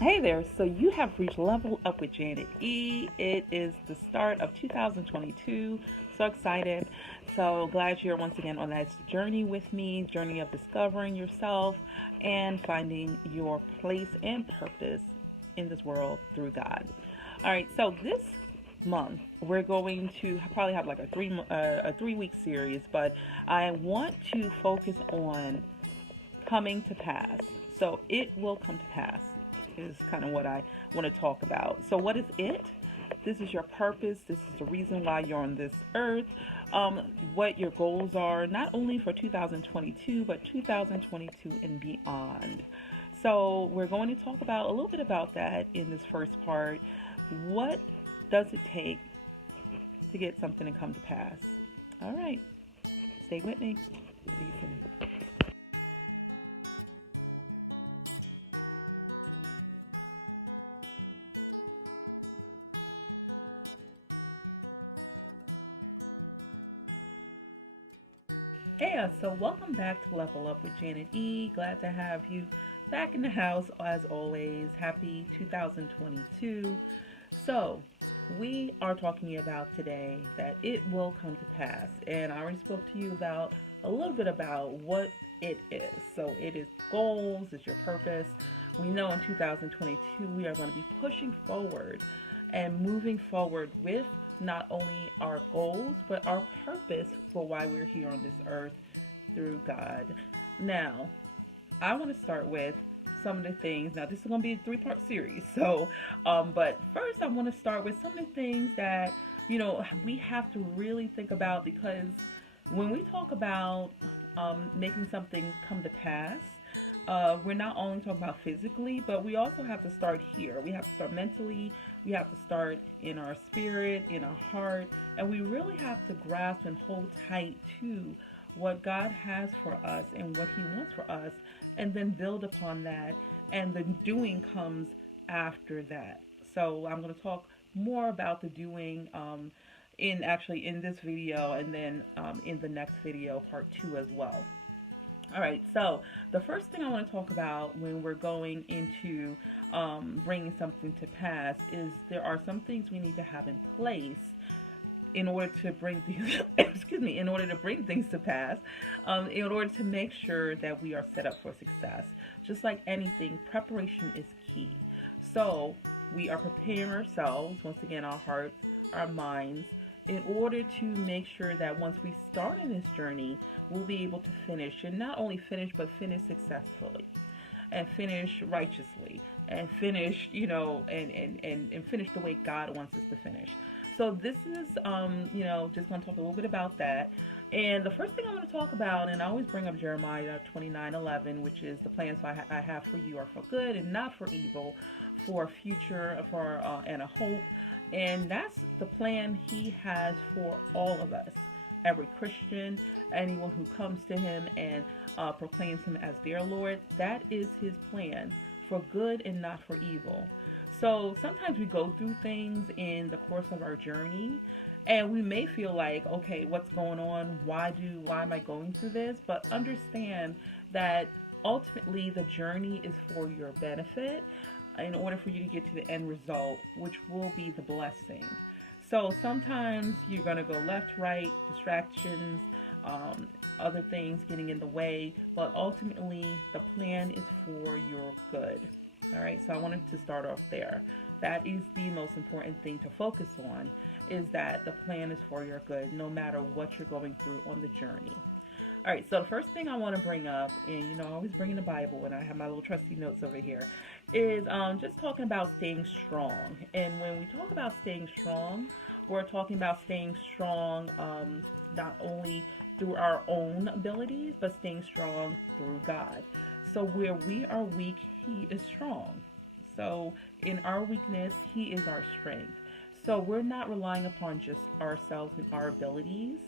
Hey there, so you have reached Level Up with Janet E. It is the start of 2022. So excited. So glad you're once again on that journey with me, journey of discovering yourself and finding your place and purpose in this world through God. All right, so this month we're going to probably have like a 3 week series, but I want to focus on coming to pass. So it will come to pass is kind of what I want to talk about. So what is it? This is your purpose. This is the reason why you're on this earth. What your goals are, not only for 2022, but 2022 and beyond. So we're going to talk about a little bit about that in this first part. What does it take to get something to come to pass? All right, stay with me. See you soon. Yeah, so welcome back to Level Up with Janet E. Glad to have you back in the house as always. Happy 2022. So, we are talking about today that it will come to pass. And I already spoke to you about a little bit about what it is. So, it is goals, it's your purpose. We know in 2022 we are going to be pushing forward and moving forward with not only our goals, but our purpose for why we're here on this earth through God. Now, I want to start with some of the things. Now, this is going to be a three-part series. But first, I want to start with some of the things that, we have to really think about because when we talk about making something come to pass, we're not only talking about physically, but we also have to start here. We have to start mentally, we have to start in our spirit, in our heart, and we really have to grasp and hold tight to what God has for us and what He wants for us, and then build upon that. And the doing comes after that. So I'm going to talk more about the doing in this video, and then in the next video, part two as well. All right, so the first thing I want to talk about when we're going into bringing something to pass is there are some things we need to have in place in order to bring these, excuse me, in order to bring things to pass, in order to make sure that we are set up for success. Just like anything, preparation is key. So we are preparing ourselves, once again, our hearts, our minds, in order to make sure that once we start in this journey, we'll be able to finish, and not only finish, but finish successfully and finish righteously and finish, and finish the way God wants us to finish. So this is, just going to talk a little bit about that. And the first thing I want to talk about, and I always bring up Jeremiah 29:11, which is the plans I have for you are for good and not for evil, for a future, and a hope. And that's the plan He has for all of us. Every Christian, anyone who comes to Him and proclaims Him as their Lord, that is His plan for good and not for evil. So sometimes we go through things in the course of our journey and we may feel like, okay, what's going on? Why am I going through this? But understand that ultimately the journey is for your benefit in order for you to get to the end result, which will be the blessing. So sometimes you're going to go left, right, distractions, other things getting in the way, but ultimately the plan is for your good. All right, so I wanted to start off there. That is the most important thing to focus on, is that the plan is for your good no matter what you're going through on the journey. All right, so the first thing I want to bring up, and I always bring in the Bible, and I have my little trusty notes over here, is just talking about staying strong. And when we talk about staying strong, we're talking about staying strong not only through our own abilities, but staying strong through God. So where we are weak, He is strong. So in our weakness, He is our strength. So we're not relying upon just ourselves and our abilities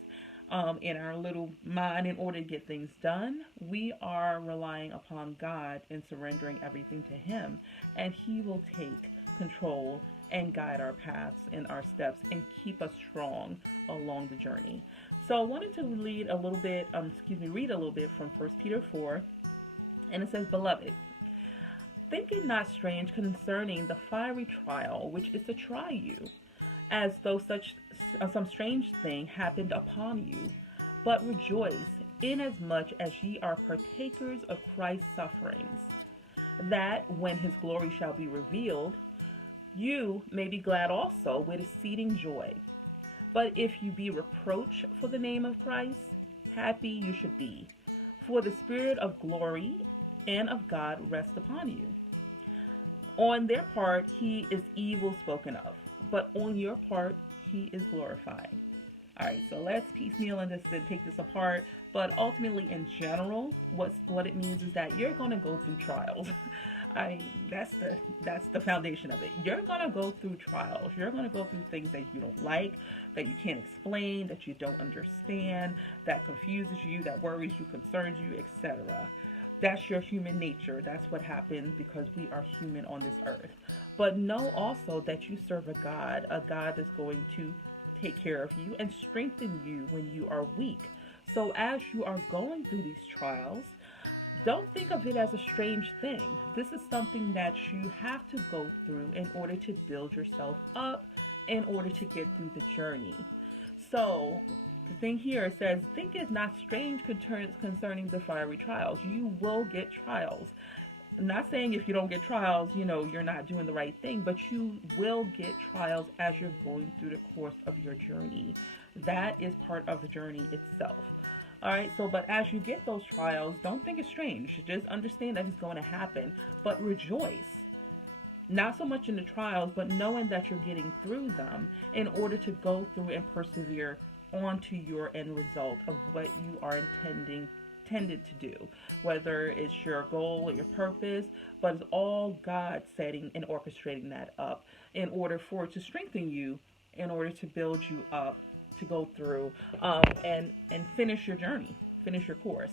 in our little mind in order to get things done. We are relying upon God and surrendering everything to Him, and He will take control and guide our paths and our steps and keep us strong along the journey. So I wanted to read a little bit from 1 Peter 4, and it says, "Beloved, Think it not strange concerning the fiery trial which is to try you, as though such some strange thing happened upon you. But rejoice, inasmuch as ye are partakers of Christ's sufferings, that when his glory shall be revealed, you may be glad also with exceeding joy. But if you be reproached for the name of Christ, happy you should be, for the Spirit of glory and of God rests upon you. On their part he is evil spoken of, but on your part he is glorified. All right, so let's piecemeal in this and take this apart. But ultimately, in general, what it means is that you're going to go through trials. That's the foundation of it. You're going to go through trials. You're going to go through things that you don't like, that you can't explain, that you don't understand, that confuses you, that worries you, concerns you, etc. That's your human nature. That's what happens because we are human on this earth. But know also that you serve a God that's going to take care of you and strengthen you when you are weak. So as you are going through these trials, don't think of it as a strange thing. This is something that you have to go through in order to build yourself up, in order to get through the journey. So the thing here says, think it not strange concerning the fiery trials. You will get trials. I'm not saying if you don't get trials, you're not doing the right thing, but you will get trials as you're going through the course of your journey. That is part of the journey itself. All right, but as you get those trials, don't think it's strange. Just understand that it's going to happen, but rejoice. Not so much in the trials, but knowing that you're getting through them in order to go through and persevere onto your end result of what you are intended to do, whether it's your goal or your purpose, but it's all God setting and orchestrating that up in order for it to strengthen you, in order to build you up, to go through and finish your journey, finish your course.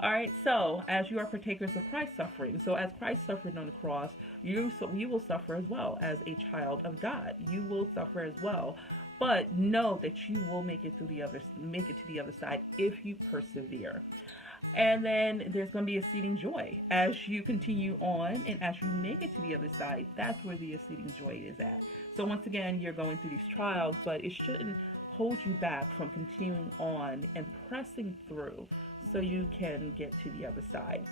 All right, so as you are partakers of Christ's suffering, so as Christ suffered on the cross, you will suffer as well as a child of God. You will suffer as well, but know that you will make it to the other side if you persevere. And then there's going to be exceeding joy as you continue on and as you make it to the other side. That's where the exceeding joy is at. So once again, you're going through these trials, but it shouldn't hold you back from continuing on and pressing through so you can get to the other side.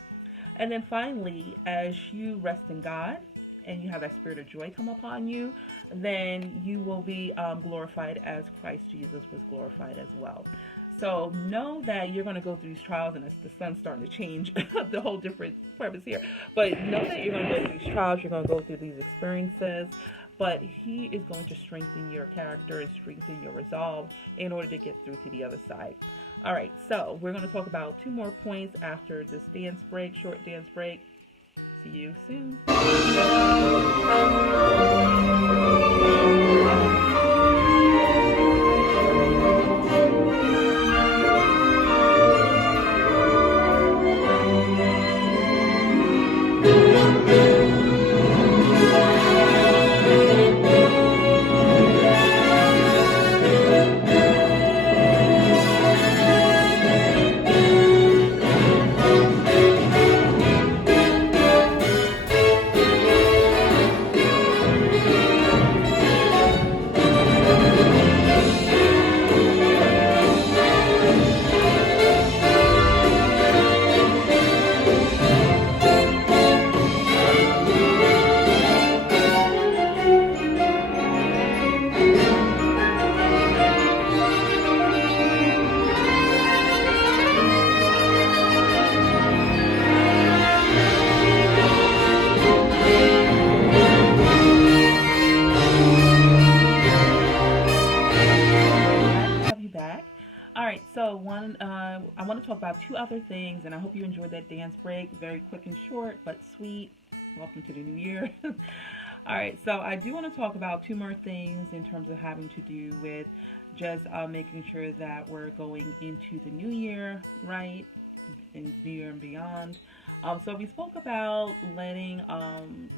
And then finally, as you rest in God and you have that spirit of joy come upon you, then you will be glorified as Christ Jesus was glorified as well. So know that you're going to go through these trials, and the sun's starting to change the whole different purpose here. But know that you're going to go through these trials, you're going to go through these experiences, but he is going to strengthen your character and strengthen your resolve in order to get through to the other side. All right, so we're going to talk about 2 more points after this short dance break. See you soon. I want to talk about 2 other things, and I hope you enjoyed that dance break. Very quick and short, but sweet. Welcome to the new year. All right, so I do want to talk about 2 more things in terms of having to do with just making sure that we're going into the new year, right, in the year and beyond. So we spoke about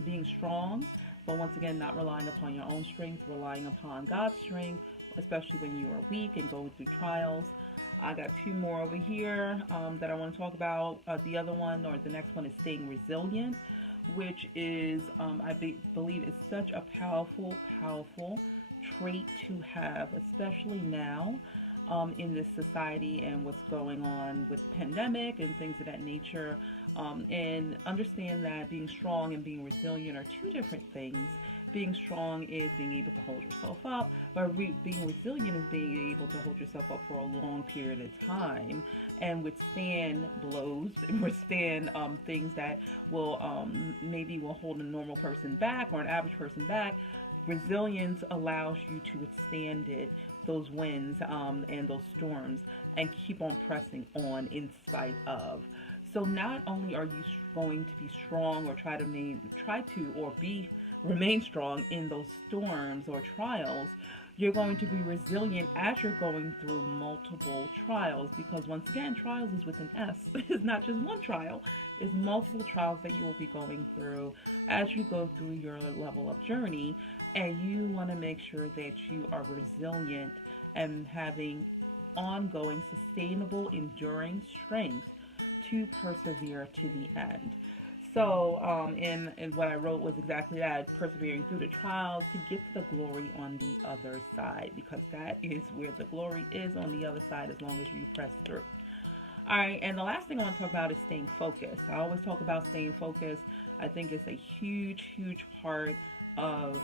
being strong, but once again, not relying upon your own strength, relying upon God's strength, especially when you are weak and going through trials. I got 2 more over here that I want to talk about. The other one, or the next one, is staying resilient. which is, believe, is such a powerful, powerful trait to have, especially now in this society and what's going on with the pandemic and things of that nature. And understand that being strong and being resilient are two different things. Being strong is being able to hold yourself up, but being resilient is being able to hold yourself up for a long period of time and withstand blows and withstand things that will maybe will hold a normal person back or an average person back. Resilience allows you to withstand it, those winds and those storms, and keep on pressing on in spite of. So not only are you going to be strong or try to or be remain strong in those storms or trials, you're going to be resilient as you're going through multiple trials, because once again, trials is with an S. It's not just one trial, it's multiple trials that you will be going through as you go through your level up journey. And you want to make sure that you are resilient and having ongoing, sustainable, enduring strength to persevere to the end. So, and what I wrote was exactly that, persevering through the trials to get to the glory on the other side, because that is where the glory is, on the other side, as long as you press through. All right, and the last thing I want to talk about is staying focused. I always talk about staying focused. I think it's a huge, huge part of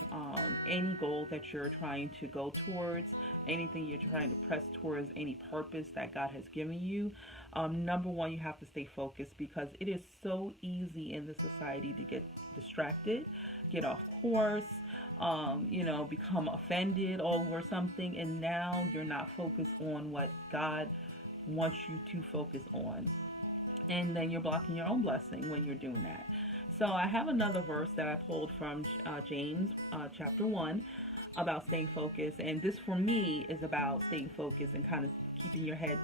any goal that you're trying to go towards, anything you're trying to press towards, any purpose that God has given you. Number one, you have to stay focused, because it is so easy in this society to get distracted, get off course, become offended over something, and now you're not focused on what God wants you to focus on. And then you're blocking your own blessing when you're doing that. So I have another verse that I pulled from James chapter 1 about staying focused. And this for me is about staying focused and kind of keeping your head,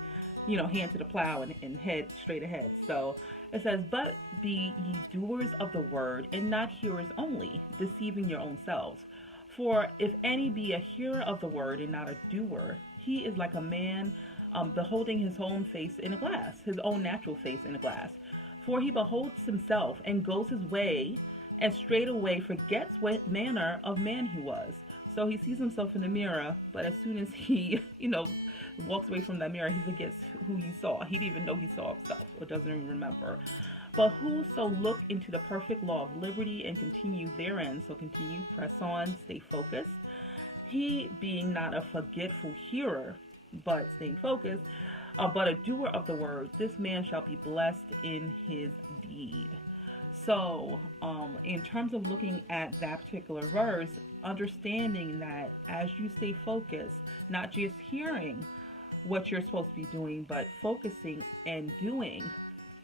hand to the plow and head straight ahead. So it says, "But be ye doers of the word and not hearers only, deceiving your own selves. For if any be a hearer of the word and not a doer, he is like a man beholding his own face in a glass, his own natural face in a glass. For he beholds himself and goes his way, and straightway forgets what manner of man he was." So he sees himself in the mirror, but as soon as he, walks away from that mirror, he forgets who he saw. He didn't even know he saw himself, or doesn't even remember. "But whoso look into the perfect law of liberty and continue therein," so continue, press on, stay focused, "he being not a forgetful hearer, but staying focused, but a doer of the word, this man shall be blessed in his deed." So, in terms of looking at that particular verse, understanding that as you stay focused, not just hearing what you're supposed to be doing, but focusing and doing,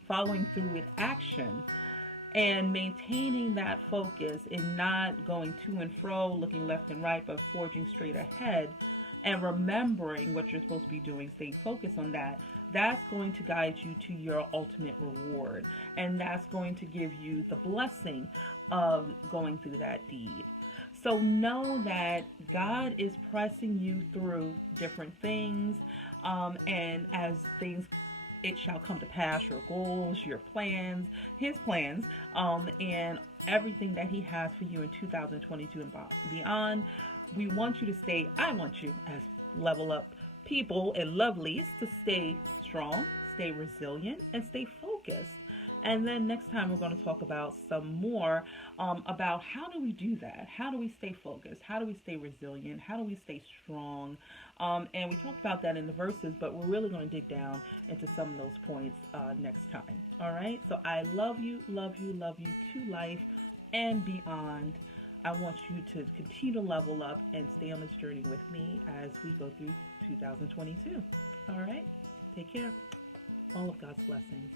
following through with action, and maintaining that focus and not going to and fro, looking left and right, but forging straight ahead, and remembering what you're supposed to be doing, staying focused on that, that's going to guide you to your ultimate reward. And that's going to give you the blessing of going through that deed. So know that God is pressing you through different things. And as things, it shall come to pass, your goals, your plans, his plans, and everything that he has for you in 2022 and beyond. We want you to I want you as Level Up people and lovelies to stay strong, stay resilient, and stay focused. And then next time we're going to talk about some more about how do we do that? How do we stay focused? How do we stay resilient? How do we stay strong? And we talked about that in the verses, but we're really going to dig down into some of those points next time. All right? So I love you, love you, love you to life and beyond. I want you to continue to level up and stay on this journey with me as we go through 2022. All right? Take care. All of God's blessings.